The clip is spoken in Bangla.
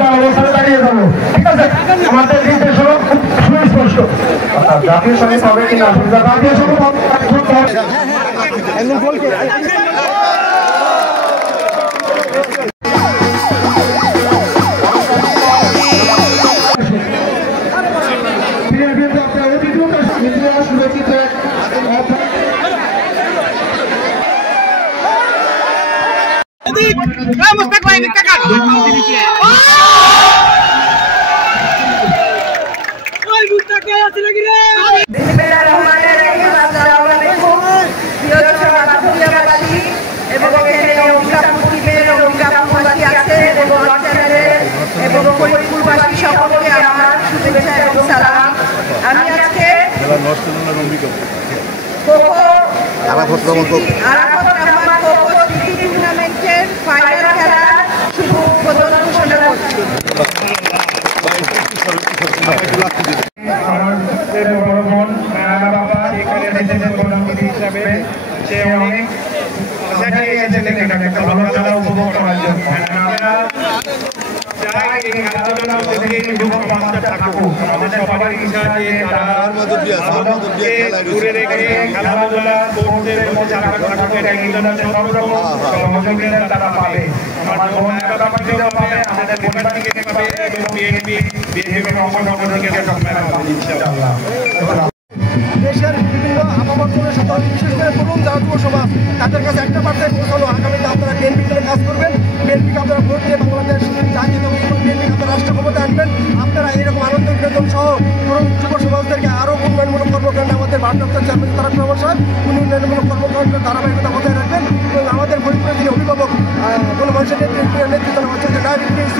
অবস্থানে দাঁড়িয়ে যাবো। ঠিক আছে, আমাদের নির্দেশ হলো খুব সুস্পষ্ট। জাতীয় সঙ্গীত হবে কিনা, জাতীয় সঙ্গীত টুর্নামেন্টের ফাইনাল খেলার শুভ উদ্বোধন ঘোষণা করছি। সে অনেক ভালো খেলা উপভোগ করার জন্য দেশের বিভিন্ন আপামর্জনের সাথে বিশেষ করে তরুণ যারা যুব সমাজ তাদের কাছে একটা বার্তায় পৌঁছানো, আগামীতে আপনারা বিএনপি করে কাজ করবেন, বিএনপিকে আপনারা ভোট দিয়ে বাংলাদেশ জাতীয় এবং বিএনপিকে আপনারা রাষ্ট্র ক্ষমতা আনবেন। আপনারা এইরকম আনন্দ বিনোদন সহ তরুণ যুব সমাজদেরকে আরও উন্নয়নমূলক কর্মকাণ্ডে আমাদের ভারপ্রাপ্ত চেয়ারম্যান তারেক রহমান সাহেব উন্নয়নমূলক কর্মকাণ্ডের ধারাবাহিকতা বজায় রাখবেন এবং আমাদের ফরিদপুরের যিনি অভিভাবক কোনো মানুষের নেতৃত্ব নেতৃত্ব হচ্ছে ডায়াবেটিস